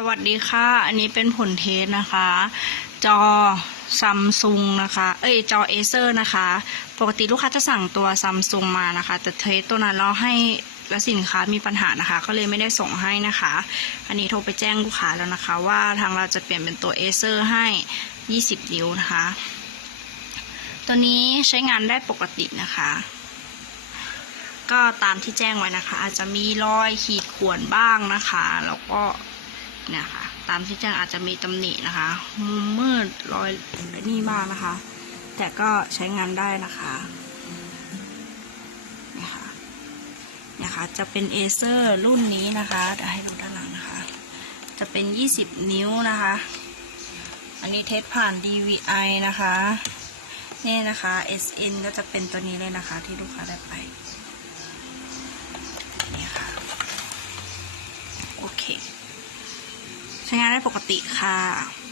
สวัสดีค่ะ อันนี้เป็นผลเทสนะคะ จอซัมซุงนะคะ เอ้ย จอเอเซอร์นะคะ ปกติลูกค้าจะสั่งตัวซัมซุงมานะคะ แต่เทสตัวนั้นเราให้และสินค้ามีปัญหานะคะ ก็เลยไม่ได้ส่งให้นะคะ อันนี้โทรไปแจ้งลูกค้าแล้วนะคะ ว่าทางเราจะเปลี่ยนเป็นตัวเอเซอร์ให้ 20 นิ้วนะคะ ตัวนี้ใช้งานได้ปกตินะคะ ก็ตามที่แจ้งไว้นะคะ อาจจะมีรอยขีดข่วนบ้างนะคะ แล้วก็ เนี่ยค่ะ ตามที่แจ้งอาจจะมีตำหนินะคะ มุมมืดรอยอะไรนี่บ้างนะคะ แต่ก็ใช้งานได้นะคะเนี่ยค่ะเนี่ยค่ะ จะเป็นเอเซอร์รุ่นนี้นะคะเดี๋ยวให้ดูด้านหลังนะคะ จะเป็น 20 นิ้วนะคะ อันนี้เทสผ่าน DVI นะคะ นี่นะคะ SN ก็จะเป็นตัวนี้เลยนะคะที่ลูกค้าได้ไป นี่ค่ะ โอเค ใช้งานได้ปกติค่ะ